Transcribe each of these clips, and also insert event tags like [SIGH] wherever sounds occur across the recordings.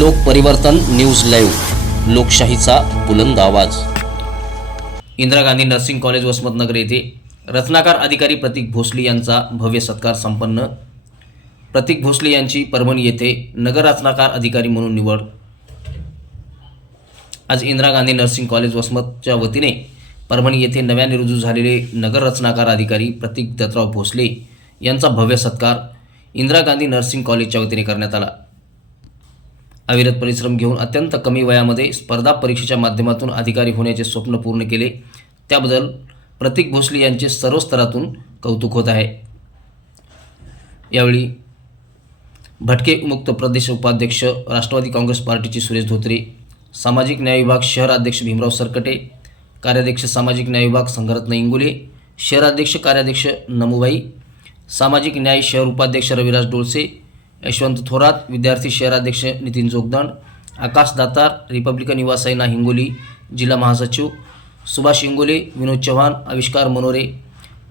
लोक परिवर्तन news live लोकशाहीचा बुलंद आवाज. इंदिरा गांधी नर्सिंग कॉलेज वसमतनगर येथे रत्नाकार अधिकारी प्रतीक भोसले यांचा भव्य सत्कार संपन्न. प्रतीक भोसले यांची परभणी येथे नगर रत्नाकार अधिकारी म्हणून निवड. आज इंदिरा गांधी नर्सिंग कॉलेज वसमतच्या वतीने परभणी येथे नव्याने रुजू झालेले नगर रचनाकार अधिकारी प्रतीक दत्तराव भोसले यांचा भव्य सत्कार इंदिरा गांधी नर्सिंग कॉलेजच्या वतीने करण्यात आला. अविरत परिश्रम घेऊन अत्यंत कमी वयामध्ये स्पर्धा परीक्षेच्या माध्यमातून अधिकारी होण्याचे स्वप्न पूर्ण केले. त्याबद्दल प्रतीक भोसले यांचे सर्व स्तरातून कौतुक होत आहे. यावेळी भटके मुक्त प्रदेश उपाध्यक्ष राष्ट्रवादी काँग्रेस पार्टीचे सुरेश धोत्रे सामाजिक न्याय विभाग शहर अध्यक्ष भीमराव सरकटे कार्याध्यक्ष सामाजिक न्याय विभाग संघरत्न इंगुले शहराध्यक्ष कार्याध्यक्ष नमुबाई सामाजिक न्याय शहर उपाध्यक्ष रविराज डोळसे यशवंत थोरात विद्यार्थी शहराध्यक्ष नितीन जोगदंड आकाश दातार रिपब्लिकन युवा सेना हिंगोली जिल्हा महासचिव सुभाष हिंगोले विनोद चव्हाण आविष्कार मनोरे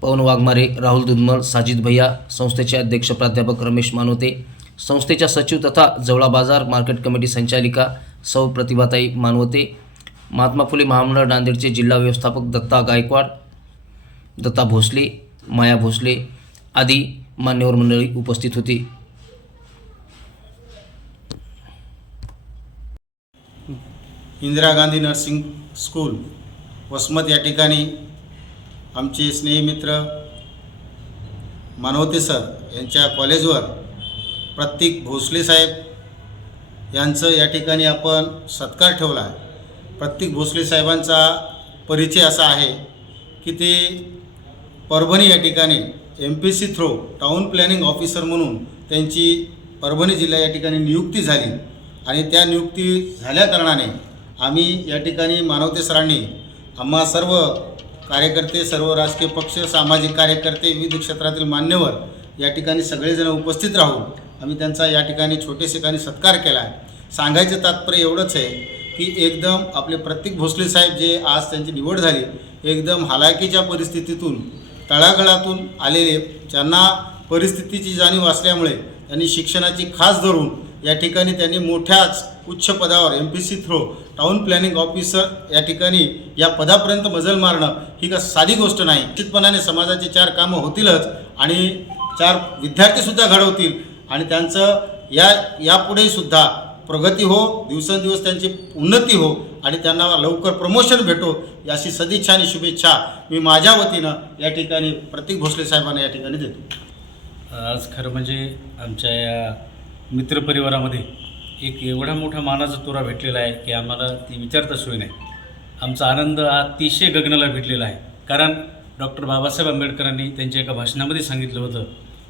पवन वाघमारे राहुल दुधमल साजिद भैया संस्थेचे अध्यक्ष प्राध्यापक रमेश मानोते संस्थेच्या सचिव तथा जवळा बाजार मार्केट कमिटी संचालिका सौ प्रतिभाताई मानवते महात्मा फुले महामंडळ नांदेडचे जिल्हा व्यवस्थापक दत्ता गायकवाड दत्ता भोसले माया भोसले आदी मान्यवर मंडळी उपस्थित होती. Indira Gandhi nursing school. Vasmat या ठिकाणी आमचे स्नेहमित्र मानवते सर यांच्या कॉलेजवर प्रत्येक भोसले साहेब यांचं या ठिकाणी आपण सत्कार ठेवला आहे. प्रत्येक भोसले साहेबांचा परिचय असा आहे की ते परभणी या ठिकाणी M P C through town planning officer म्हणून त्यांची परभणी जिल्हा या ठिकाणी नियुक्ती झाली आणि त्या नियुक्ती झाल्याकारणाने आम्ही या ठिकाणी मानवते सरांनी आम्हा सर्व कार्यकर्ते सर्व राजकीय पक्ष सामाजिक कार्यकर्ते विविध क्षेत्रातील मान्यवर या ठिकाणी सगळेजण उपस्थित राहून आम्ही त्यांचा या ठिकाणी छोटेसेकानी सत्कार केला आहे. सांगायचं तात्पर्य एवढंच आहे की एकदम आपले प्रतीक भोसले साहेब जे आज त्यांची निवड झाली एकदम हालाकीच्या परिस्थितीतून तळागळातून आलेले ज्यांना परिस्थितीची जाणीव असल्यामुळे त्यांनी शिक्षणाची खास धरून या ठिकाणी त्यांनी मोठ्याच उच्च पदावर M P C through town planning officer या ठिकाणी या पदापर्यंत मजल मारणं ही का साधी गोष्ट नाही. निश्चितपणाने समाजाची चार कामं होतीलच आणि चार विद्यार्थीसुद्धा घडवतील आणि त्यांचं या यापुढेही सुद्धा प्रगती हो दिवसेंदिवस त्यांची उन्नती हो आणि त्यांना लवकर प्रमोशन भेटो अशी सदिच्छा आणि शुभेच्छा मी माझ्या वतीनं या ठिकाणी प्रतीक भोसले साहेबांना या ठिकाणी देतो. आज खरं म्हणजे आमच्या या मित्रपरिवारामध्ये एक एवढा मोठा मानाचा तुरा भेटलेला आहे की आम्हाला ती विचारता सोय नाही. आमचा आनंद हा अतिशय गगनाला भेटलेला आहे. कारण डॉक्टर बाबासाहेब आंबेडकरांनी त्यांच्या एका भाषणामध्ये सांगितलं होतं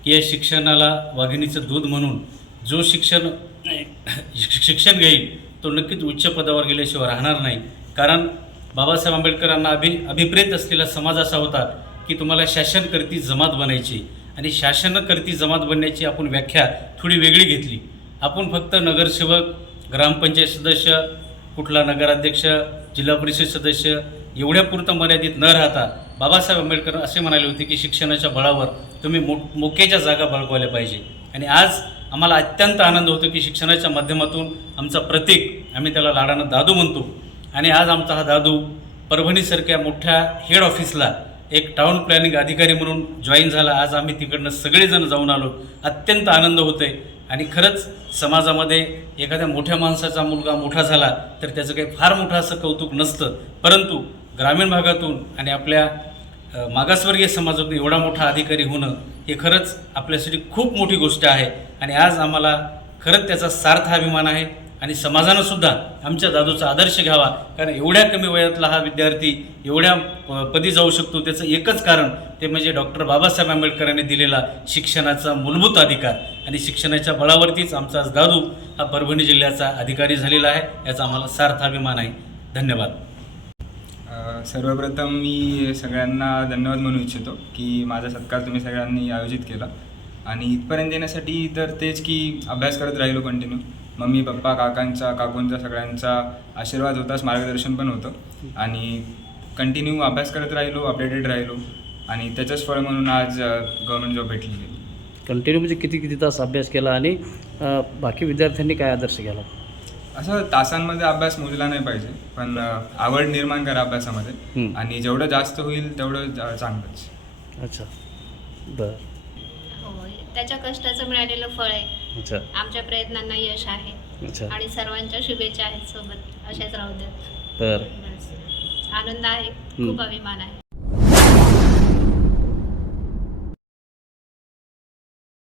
की या शिक्षणाला वाघिणीचं दूध म्हणून जो शिक्षण [COUGHS] शिक्षण घेईल तो नक्कीच उच्च पदावर गेल्याशिवाय राहणार नाही. कारण बाबासाहेब आंबेडकरांना अभि अभिप्रेत असलेला समाज असा होता की तुम्हाला शासनकर्ती जमात बनायची आणि शासनकर्ती जमात बनण्याची आपण व्याख्या थोडी वेगळी घेतली. आपण फक्त नगरसेवक ग्रामपंचायत सदस्य कुठला नगराध्यक्ष जिल्हा परिषद सदस्य एवढ्यापुरतं मर्यादित न राहता बाबासाहेब आंबेडकर असे म्हणाले होते की शिक्षणाच्या बळावर तुम्ही मो मोक्याच्या जागा बळकवल्या पाहिजे. आणि आज आम्हाला अत्यंत आनंद होतो की शिक्षणाच्या माध्यमातून आमचा प्रतीक आम्ही त्याला लाडानं दादू म्हणतो. आणि आज आमचा हा दादू परभणीसारख्या मोठ्या हेड ऑफिसला एक टाऊन प्लॅनिंग अधिकारी म्हणून जॉईन झाला. आज आम्ही तिकडनं सगळेजण जाऊन आलो. अत्यंत आनंद होतो आहे आणि खरंच समाजामध्ये एखाद्या मोठ्या माणसाचा मुलगा मोठा झाला तर त्याचं काही फार मोठं असं कौतुक नसतं. परंतु ग्रामीण भागातून आणि आपल्या मागासवर्गीय समाजातून एवढा मोठा अधिकारी होणं हे खरंच आपल्यासाठी खूप मोठी गोष्ट आहे. आणि आज आम्हाला खरंच त्याचा सार्थ अभिमान आहे. आणि समाजानं सुद्धा आमच्या दादूचा आदर्श घ्यावा. कारण एवढ्या कमी वयातला हा विद्यार्थी एवढ्या पदी जाऊ शकतो त्याचं एकच कारण ते म्हणजे डॉक्टर बाबासाहेब आंबेडकरांनी दिलेला शिक्षणाचा मूलभूत अधिकार. आणि शिक्षणाच्या बळावरतीच आमचा आज दादू हा परभणी जिल्ह्याचा अधिकारी झालेला आहे. याचा आम्हाला सार्थ अभिमान आहे. धन्यवाद. सर्वप्रथम मी सगळ्यांना धन्यवाद म्हणू इच्छितो की माझा सत्कार तुम्ही सगळ्यांनी आयोजित केला. आणि इथपर्यंत येण्यासाठी तर तेच की अभ्यास करत राहिलो कंटिन्यू मम्मी पप्पा काकांचा काकूंचा सगळ्यांचा आशीर्वाद होताच मार्गदर्शन पण होतं. आणि कंटिन्यू अभ्यास करत राहिलो अपडेटेड राहिलो. आणि त्याचंच फळ म्हणून आज गव्हर्मेंट जॉब भेटली. कंटिन्यू म्हणजे किती किती तास अभ्यास केला आणि बाकी विद्यार्थ्यांनी काय आदर्श घ्याला? असं तासांमध्ये अभ्यास मोजला नाही पाहिजे पण आवड निर्माण करा अभ्यासामध्ये. हं. आणि जेवढं जास्त होईल तेवढं चांगलंच. अच्छा. बर. हो त्याच्या कष्टाचं मिळालेलं फळ आहे. अच्छा. आमच्या प्रयत्नांना यश आहे. अच्छा. आणि सर्वांच्या शुभेच्छा आहेत सोबत. अशाच राहू द्यात तर? बस. आनंद आहे. खूप अभिमान आहे.